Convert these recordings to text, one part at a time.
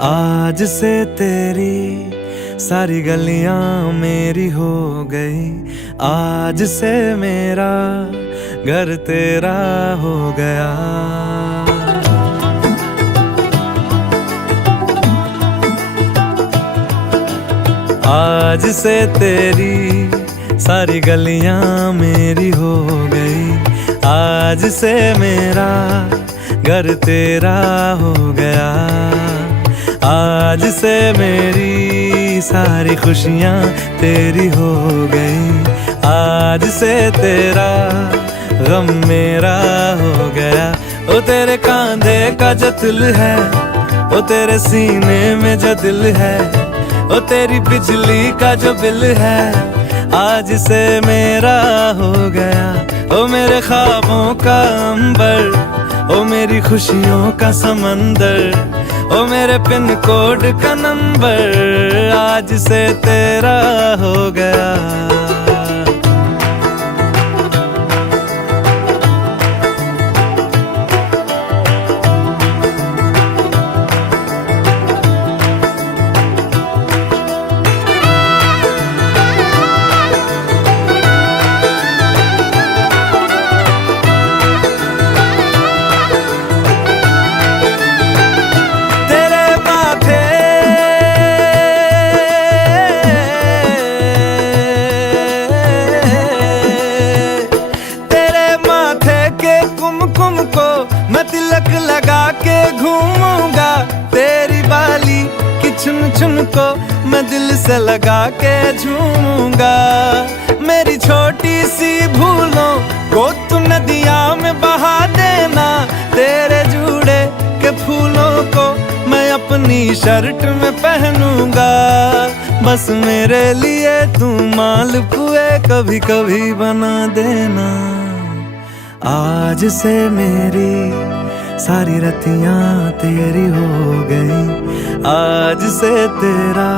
आज से तेरी सारी गलियां मेरी हो गई। आज से मेरा घर तेरा हो गया। आज से तेरी सारी गलियां मेरी हो गई। आज से मेरा घर तेरा हो गया। आज से मेरी सारी खुशियां तेरी हो गई। आज से तेरा गम मेरा हो गया। ओ तेरे कांधे का जो दिल है, ओ तेरे सीने में जो दिल है, ओ तेरी बिजली का जो बिल है, आज से मेरा हो गया। ओ मेरे ख्वाबों का अंबर, ओ मेरी खुशियों का समंदर, ओ मेरे पिन कोड का नंबर, आज से तेरा हो गया। मैं तिलक लगा के घूमूंगा, तेरी बाली की चुन चुन को मैं दिल से लगा के झूमूंगा। मेरी छोटी सी भूलों को तू नदिया में बहा देना, तेरे जूड़े के फूलों को मैं अपनी शर्ट में पहनूंगा। बस मेरे लिए तू मालपुए कभी कभी बना देना। आज से मेरी सारी रतियां तेरी हो गई। आज से तेरा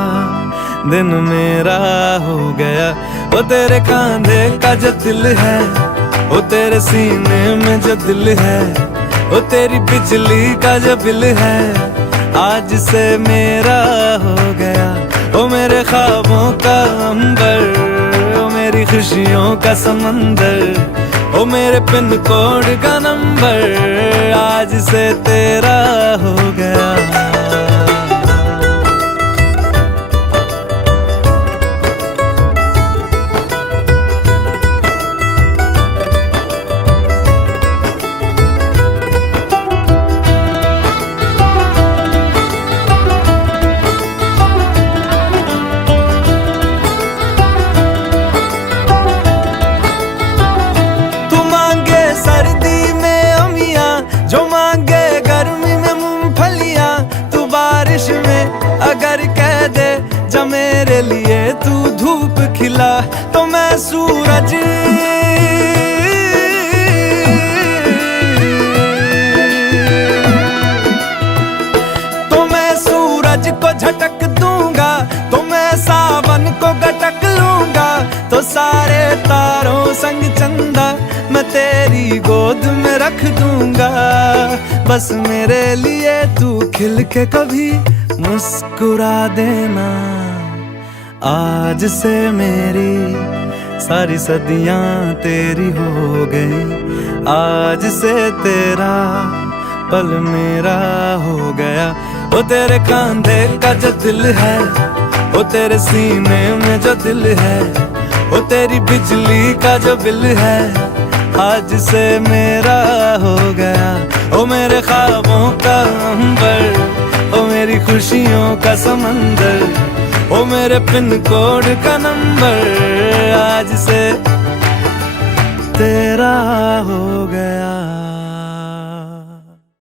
दिन मेरा हो गया। वो तेरे कांधे का जो दिल है, वो तेरे सीने में जो दिल है, वो तेरी बिजली का जो बिल है, आज से मेरा हो गया। वो मेरे ख्वाबों का अंबर, वो मेरी खुशियों का समंदर, ओ मेरे पिन कोड का नंबर, आज से तेरा हो गया। सर्दी में अमियां जो मांगे गर्मी में मूंगफलियां, तू बारिश में अगर कह दे जा मेरे लिए तू धूप खिला, तो मैं सूरज को झटक दूंगा, तो मैं सावन को गटक लूंगा। तो सारे तारों संग चंदा मैं तेरी गोद में रख दूंगा। बस मेरे लिए तू खिल के कभी मुस्कुरा देना। आज से मेरी सारी सदियां तेरी हो गई। आज से तेरा पल मेरा हो गया। वो तेरे कांधे का जो दिल है, वो तेरे सीने में जो दिल है, वो तेरी बिजली का जो बिल है, आज से मेरा हो गया। ओ मेरे ख्वाबों का अंबर, ओ मेरी खुशियों का समंदर, ओ मेरे पिन कोड का नंबर, आज से तेरा हो गया।